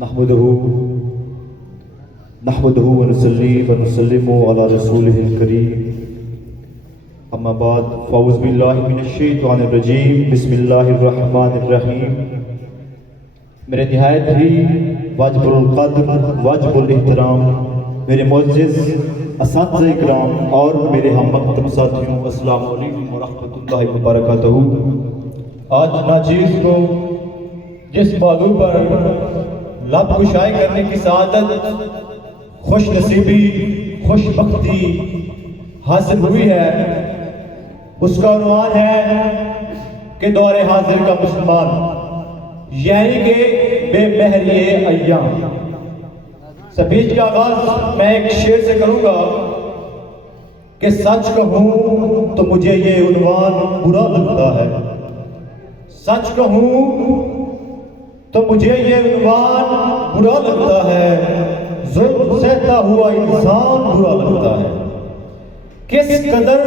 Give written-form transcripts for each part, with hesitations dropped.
نحمده ونصلي ونسلم على رسوله الكريم اما بعد فاعوذ باللہ من الشیطان الرجیم بسم اللہ الرحمن الرحیم۔ میرے نہایت ہی واجب القدر واجب الاحترام میرے معزز اساتذہ اکرام اور میرے ہم مکتب ساتھیوں، السلام علیکم ورحمۃ اللہ وبرکاتہ۔ آج ناچیز کو جس موضوع پر لب کشائی کرنے کی سعادت، خوش نصیبی، خوش بختی حاصل ہوئی ہے، اس کا عنوان ہے کہ دور حاضر کا مسلمان، یعنی کہ بے مہری ایام۔ سپیچ کا آغاز میں ایک شعر سے کروں گا کہ سچ کہوں تو مجھے یہ عنوان برا لگتا ہے، سچ کہوں تو مجھے یہ عنوان برا لگتا ہے، ظلم سہتا ہوا انسان برا لگتا ہے۔ کس قدر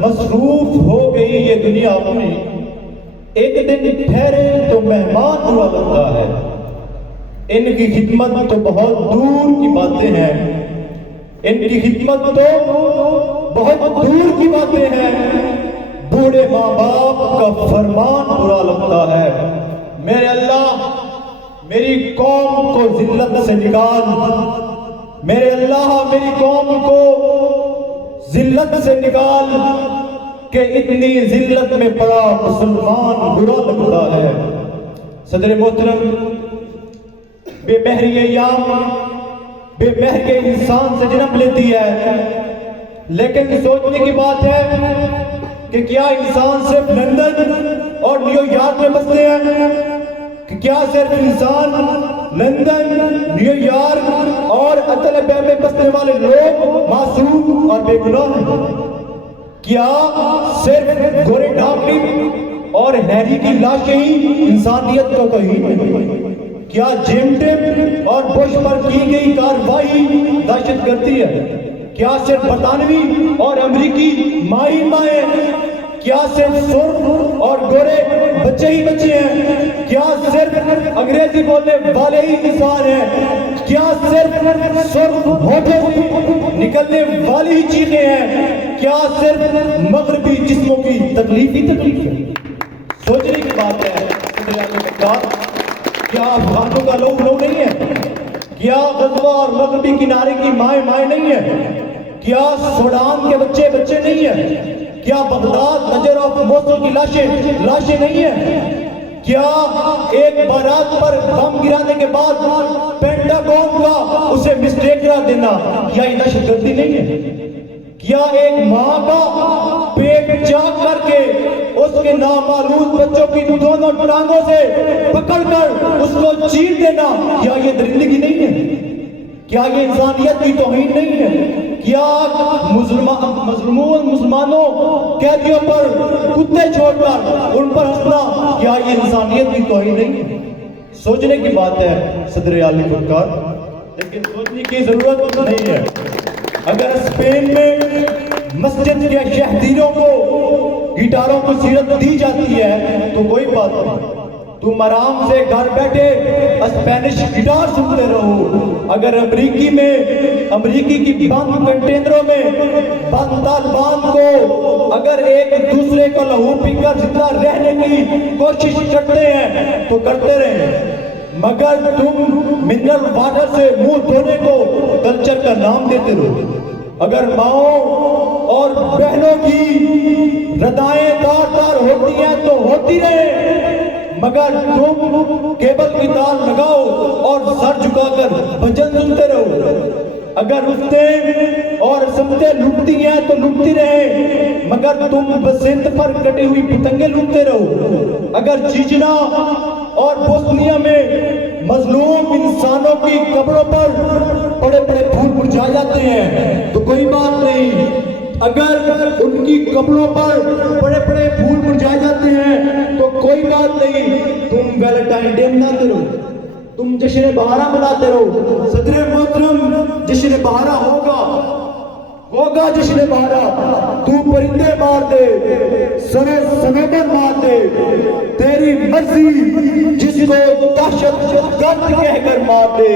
مصروف ہو گئی یہ دنیا اپنی، ایک دن ٹھہرے تو مہمان برا لگتا ہے۔ ان کی خدمت تو بہت دور کی باتیں ہیں، ان کی خدمت تو بہت دور کی باتیں ہیں، بوڑھے ماں باپ کا فرمان برا لگتا ہے۔ میرے اللہ میری قوم کو ذلت سے نکال، میرے اللہ میری قوم کو ذلت سے نکال کہ اتنی ذلت میں پڑا مسلمان برا لگتا ہے۔ صدر محترم، بے مہری ایام بے مہر کے انسان سے جنم لیتی ہے، لیکن سوچنے کی بات ہے کہ کیا انسان صرف لندن اور نیو یارک میں بستے ہیں؟ کہ کیا صرف انسان لندن، نیو یارک اور اطلبہ میں بسنے والے لوگ معصوم اور بے گناہ ہیں؟ کیا صرف گورے ڈاکٹر اور ہیری کی لاشیں ہی انسانیت کا توہین ہے؟ کیا جیم ٹپ اور بش پر کی گئی کارروائی دہشت گردی ہے؟ کیا صرف برطانوی اور امریکی مائی مائیں؟ کیا صرف سرخ اور گورے بچے ہی بچے ہیں؟ کیا صرف انگریزی بولنے والے ہی انسان ہیں؟ کیا صرف سرخ ہونٹوں سے نکلنے والی ہی چیزیں ہیں؟ کیا صرف مغربی جسموں کی تکلیف ہی تکلیف ہے؟ سوچنے کی بات ہے کیا افغانوں کا لوگ نہیں ہے؟ کیا غزوہ اور مغربی کنارے کی مائیں نہیں ہے؟ کیا سوڈان کے بچے نہیں ہیں؟ کیا بغداد، نجر اور موصل کی لاشیں نہیں ہیں؟ کیا ایک بارات پر بم گرانے کے بعد پینٹاگون کا اسے مسٹیک قرار دینا کیا یہ دہشت گردی نہیں ہے؟ کیا ایک ماں کا پیٹ چاک کر کے اس کے نامعلوم بچوں کی دونوں ٹانگوں سے پکڑ کر اس کو چیر دینا کیا یہ درندگی نہیں ہے؟ کیا یہ انسانیت کی توہین نہیں ہے؟ کیا مسلمانوں قیدیوں پر کتے چھوڑ کر ان پر ہنسنا کیا یہ انسانیت کی توہین نہیں ہے؟ سوچنے کی بات ہے صدر عالی فنکار، لیکن سوچنے کی ضرورت نہیں ہے۔ اگر اسپین میں مسجد کے شہدیروں کو گٹاروں کو سیرت دی جاتی ہے تو کوئی بات نہیں، تم آرام سے گھر بیٹھے اسپینش گٹار سنتے رہو۔ اگر امریکی کی بند کنٹینروں میں بند طالبان کو اگر ایک دوسرے کو لہو پی کر زندہ رہنے کی کوشش کرتے ہیں تو کرتے رہیں، مگر تم منرل واٹر سے منہ دھونے کو کلچر کا نام دیتے رہو۔ اگر ماؤں اور بہنوں کی ردائیں تار ہوتی ہیں تو ہوتی رہے، مگر تم کیبل کی تار لگاؤ اور سر جھکا کر بھجن سنتے رہو۔ اگر رشتے اور سمتیں لوٹتی ہیں تو لوٹتی رہے، مگر تم بسنت پر کٹی ہوئی پتنگیں لوٹتے رہو۔ اگر چیچنا اور بوسنیا میں مظلوم انسانوں کی قبروں پر بڑے بڑے پھول مرجھا جاتے ہیں تو کوئی بات نہیں، اگر ان کی قبروں پر بڑے بڑے پھول مرجھائے جاتے ہیں تو کوئی بات نہیں، تم ویلنٹائن ڈے مناتے رہو، تم جشن بہارا مناتے رہو۔ صدر محترم، جشن بہارا ہوگا ہوگا جس نے مارا تو پرندے مار دے سنوبر مار دے تیری مرضی جس کو دہشت گرد کہہ کر مار دے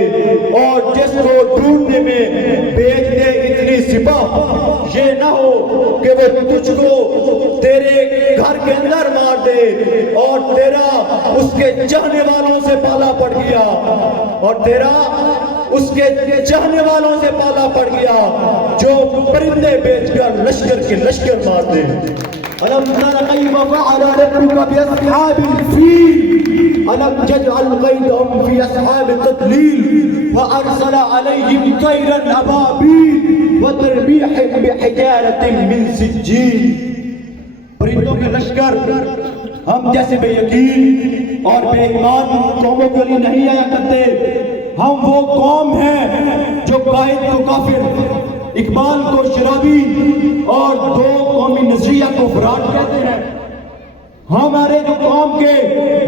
اور جس کو ڈھونڈنے میں بھیج دے اتنی سپاہ یہ نہ ہو کہ وہ تجھ کو تیرے گھر کے اندر مار دے اور تیرا اس کے چاہنے والوں سے پالا پڑ گیا اور تیرا اس کے چاہنے والوں سے پالا پڑ گیا جو پرندے بیچ کر لشکر کے لشکر مار دے ألم تر كيف فعل ربك بأصحاب الفيل ألم يجعل كيدهم في أصحاب التضليل وأرسل عليهم طيرا أبابيل وترميهم بحجارة من سجيل پرندوں کے لشکر ہم جیسے بے یقین اور بے ایمان قوموں کے لیے نہیں آیا کرتے ہم وہ قوم ہیں جو قائد کو کافر اقبال کو شرابی اور دو قومی نظریہ کو فراڈ کہتے ہیں ہمارے جو قوم کے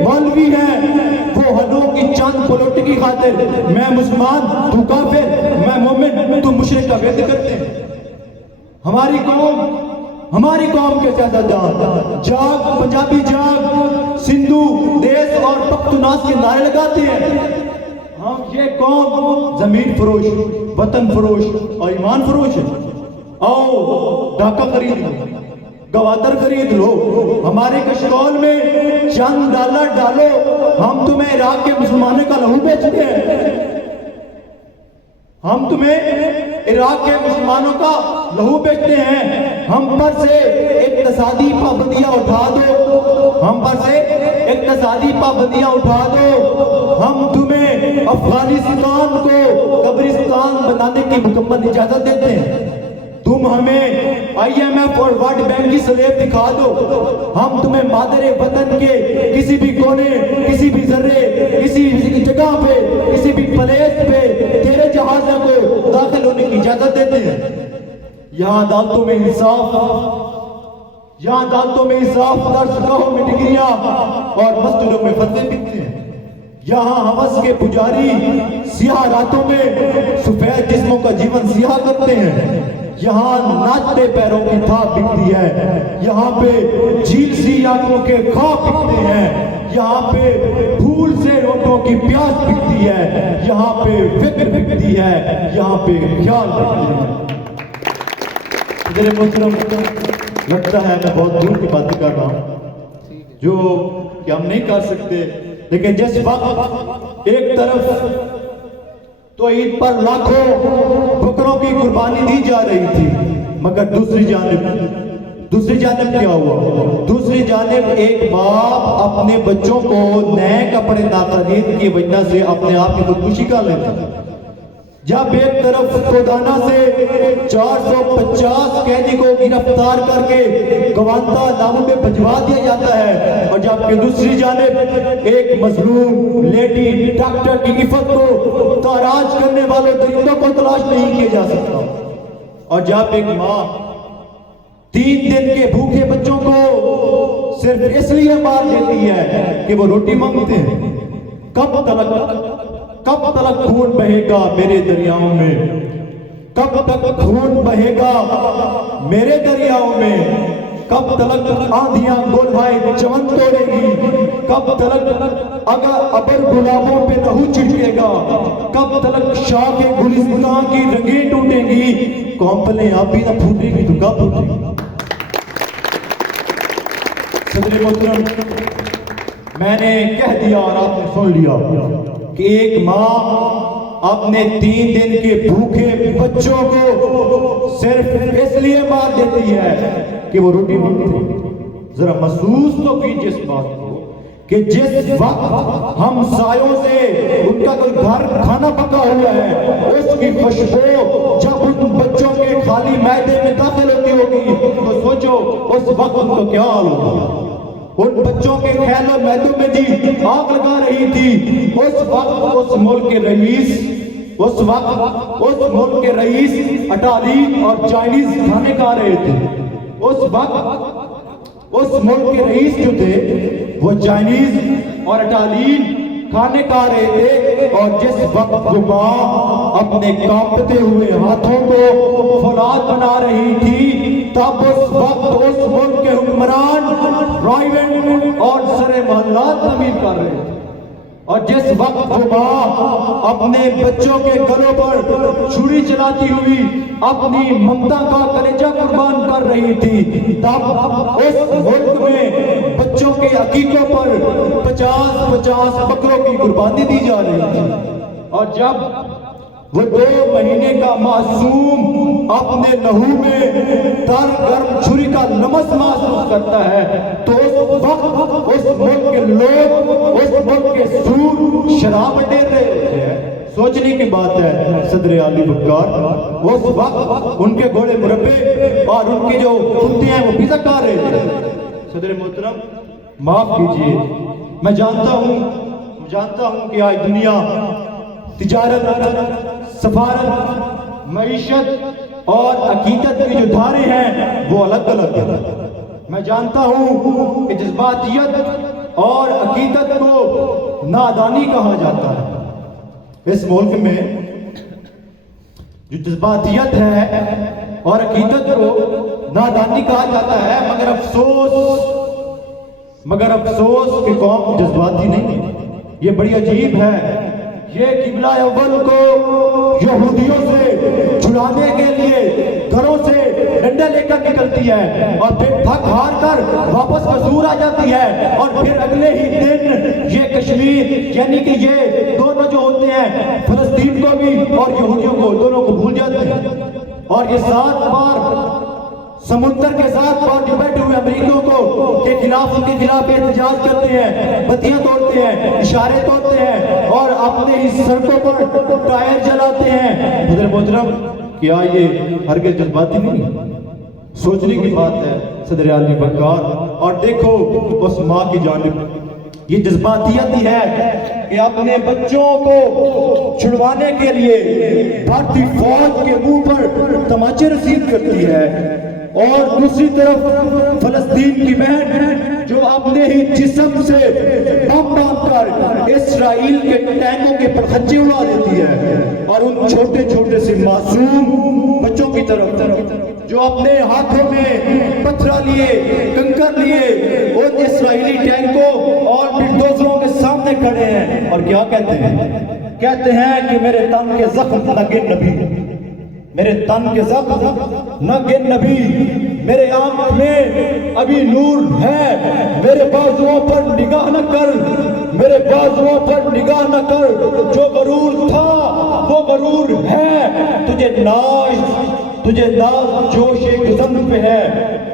مولوی ہیں وہ ہنوں کی چند پلوٹ کی خاطر میں مسلمان تو کافر میں مومن تو مشرک کا وید کرتے ہیں ہماری قوم کے سیاستدان جاگ پنجابی جاگ سندھو دیس اور پختوناس کے نعرے لگاتے ہیں ہم یہ قوم زمین فروش وطن فروش اور ایمان فروش ہے آؤ ڈاکہ خرید لو گوادر خرید لو ہمارے کشکول میں چند ڈالر ڈالو ہم تمہیں عراق کے مسلمانوں کا لہو بیچتے ہیں ہم تمہیں عراق کے مسلمانوں کا لہو بیچتے ہیں ہم پر سے اقتصادی پابندیاں اٹھا دو ہم تمہیں افغانستان کو قبرستان بنانے کی مکمل اجازت دیتے ہیں تم ہمیں آئی ایم ایف اور ورلڈ بینک کی سلیب دکھا دو ہم تمہیں مادر وطن کے کسی بھی کونے کسی بھی ذرے کسی جگہ پہ کسی بھی پلیس پہ تیرے جہازوں کو داخل ہونے کی اجازت دیتے ہیں یہاں عدالتوں میں انصاف درس گاہوں میں ڈگریاں اور مسجدوں میں فتوے بکتے ہیں یہاں ہوس کے پجاری سیاہ راتوں میں سفید جسموں کا جیون سیاہ کرتے ہیں یہاں ناچتے پیروں کی تھاپ بکتی ہے یہاں پہ جھیل سی آنکھوں کے خواب بکتے ہیں یہاں پہ پھول سے روٹوں کی پیاس بکتی ہے یہاں پہ فکر بکتی ہے یہاں پہ خیال بکتی ہے میرے محترم لگتا ہے میں بہت دور کی باتیں کر رہا ہوں جو کہ ہم نہیں کر سکتے لیکن جس وقت ایک طرف تو عید پر لاکھوں بکروں کی قربانی دی جا رہی تھی مگر دوسری جانب کیا ہوا دوسری جانب ایک باپ اپنے بچوں کو نئے کپڑے نہ خرید کی وجہ سے اپنے آپ کی خودکشی کر لیتا جب ایک طرف کودانا سے 450 قیدی کو گرفتار کر کے گوانتا نامو میں بھجوا دیا جاتا ہے اور جبکہ دوسری جانب ایک مظلوم لیڈی ڈاکٹر کی عفت کو تاراج کرنے والے درندوں کو تلاش نہیں کیا جا سکتا اور جب ایک ماں 3 دن کے بھوکے بچوں کو صرف اس لیے مار دیتی ہے کہ وہ روٹی مانگتے ہیں کب تلک خون بہے گا میرے دریاؤں میں کب تک خون بہے گا میرے دریاؤں میں کب تلک آندھیاں گولہائے چمن توڑے گی کب تلک اگر ابر گلابوں پہ لہو چھڑکے گا کب تلک شاخ گلستان کی رنگیں ٹوٹیں گی کونپلیں آپ بھی نہ پھوٹے گی تو کب پھوٹے گی صدر محترم میں نے کہہ دیا اور آپ نے سن لیا کہ ایک ماں اپنے 3 دن کے بھوکے بچوں کو صرف اس لیے مار دیتی ہے کہ وہ روٹی مانگتے ذرا محسوس تو کیجئے اس بات کو کہ جس وقت ہم سایوں سے ان کا کوئی گھر کھانا پکا ہوا ہے اس کی خوشبو جب ان بچوں کے خالی معدے میں داخل ہوتی ہوگی تو سوچو اس وقت ان کو کیا حال ہوگا ان بچوں کے خیال و میدوں میں جی آگ لگا رہی تھی اس وقت اس ملک کے رئیس اٹالین اور چائنیز کھانے کھا رہے تھے اس وقت اس ملک کے رئیس جو تھے وہ چائنیز اور اٹالین کھانے کھا رہے تھے اور جس وقت وہ ماں اپنے کانپتے ہوئے ہاتھوں کو فولاد بنا رہی تھی تب اس وقت اس ملک کے حکمران رائیون اور سر محلات تعمیر کر رہے تھے، اور جس وقت وہ ماں اپنے بچوں کے گلوں پر چھری چلاتی ہوئی اپنی ممتا کا کلیجہ قربان کر رہی تھی تب اس ملک میں بچوں کے عقیقوں پر 50 بکروں کی قربانی دی جا رہی تھی، اور جب وہ 2 مہینے کا معصوم اپنے لہو میں تر گرم چھری کا لمس محسوس کرتا ہے تو اس وقت اس ملک کے لوگ، اس ملک کے سور شراب ڈیر رہے ہوتے ہیں۔ سوچنے کی بات ہے صدر عالی بکار اس وقت ان کے گھوڑے مربے اور ان کے جو کتے ہیں وہ پیزا کھا رہے تھے۔ صدر محترم معاف کیجئے، میں جانتا ہوں کہ آج دنیا تجارت، سفارت، معیشت اور عقیدت کی جو دھارے ہیں وہ الگ الگ ہیں۔ میں جانتا ہوں کہ جذباتیت اور عقیدت کو نادانی کہا جاتا ہے۔ اس ملک میں جو جذباتیت ہے اور عقیدت کو نادانی کہا جاتا ہے، مگر افسوس کہ قوم جذباتی نہیں ہے۔ یہ بڑی عجیب ہے، یہ قبلہ اول کو یہودیوں سے چھڑانے کے لیے گھروں سے ڈنڈا لے کر نکلتی ہے اور پھر تھک ہار کر واپس قصور آ جاتی ہے، اور پھر اگلے ہی دن یہ کشمیر یعنی کہ یہ دونوں جو ہوتے ہیں فلسطین کو بھی اور یہودیوں کو دونوں کو بھول جاتے ہیں، اور یہ 7 بار سمندر کے ساتھ پار بیٹھے ہوئے امریکوں کو کے خلاف ان کے خلاف احتجاج کرتے ہیں، بتیاں توڑتے ہیں، اشارے توڑتے ہیں اور اپنے ہی سڑکوں پر ٹائر جلاتے ہیں۔ حضرت محترم کیا یہ ہرگز جذباتی نہیں؟ سوچنے کی بات ہے صدر عالی بکار، اور دیکھو اس ماں کی جانب یہ جذباتیت ہی ہے کہ اپنے بچوں کو چھڑوانے کے لیے بھارتی فوج کے منہ پر تماچے رسید کرتی ہے، اور دوسری طرف فلسطین کی بہن جو اپنے ہی جسم سے بم باندھ کر اسرائیل کے ٹینکوں کے پرخچے اڑا دیتی ہے، اور ان چھوٹے چھوٹے سے معصوم بچوں کی طرف جو اپنے ہاتھوں میں پتھرا لیے، کنکر لیے ان اسرائیلی ٹینکوں اور بلڈوزروں کے سامنے کھڑے ہیں، اور کیا کہتے ہیں کہ میرے تن کے زخم نہ گن نبی، میرے تن کے زخم نہ گن نبی، میرے آنکھ میں ابھی نور ہے، میرے بازوؤں پر نگاہ نہ کر، میرے بازوؤں پر نگاہ نہ کر، جو غرور تھا وہ غرور ہے، تجھے ناز جوش گزن پہ ہے،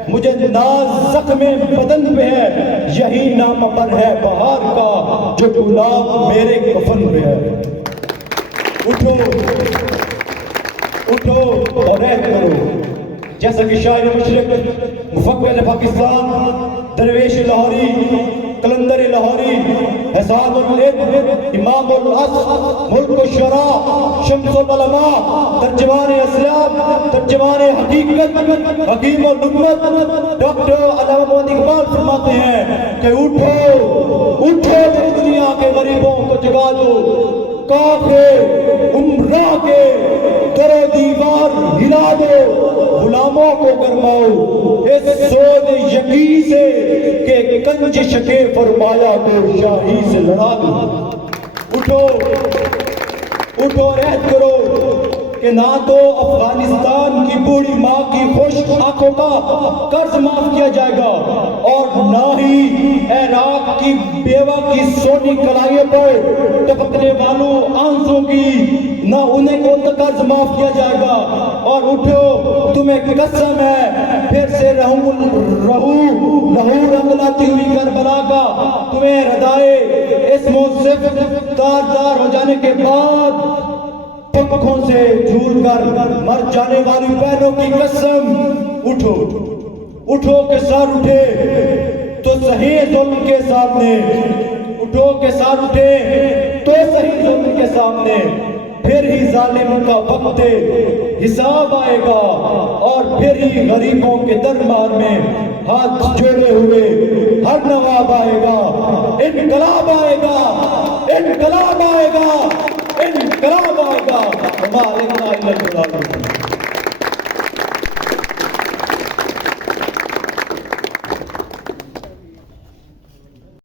مجھے ناز زخم بدن پہ ہے، یہی نام پر ہے بہار کا جو گلاب میرے کفن پہ ہے۔ اٹھو اور رہ کرو، جیسا کہ شاعر مشرق مفکر پاکستان درویش لاہوری، کلندر لاہوری، حساب العلم، امام العصر، ملک الشعراء، شمس العلماء، ترجمان اسلام، ترجمان حقیقت، حکیم الامت ڈاکٹر علامہ محمد اقبال فرماتے ہیں کہ اٹھو دنیا کے غریبوں کو جگا دو، کافر عمرہ کے در و دیوار ہلا دو، غلاموں کو گرماؤ اس سود یقین سے کہ کنج شکے فرمایا کو شاہی سے لڑا دو۔ اٹھو رہت کرو کہ نہ تو افغانستان کی بوڑھی ماں کی خشک آنکھوں کا قرض معاف کیا جائے گا، اور نہ ہی عراق کی بیوہ کی سونی کلائیوں پر ٹپکنے والوں آنسوں کی نہ انہیں کو قرض معاف کیا جائے گا۔ اور اٹھو، تمہیں قسم ہے پھر سے لہو رنگ لاتی ہوئی کربلا کا، تمہیں ردائے اس منصف تار ہو جانے کے بعد پنکھوں سے جھول کر مر جانے والی بہنوں کی قسم، اٹھو کہ سر اٹھے تو صحیح ظلم کے سامنے، اٹھو کہ سر اٹھے تو صحیح ظلم کے سامنے، پھر ہی ظالم کا وقت حساب آئے گا، اور پھر ہی غریبوں کے دربار میں ہاتھ جوڑے ہوئے ہر نواب آئے گا، انقلاب آئے گا، وما علينا الا البلاغ المبين.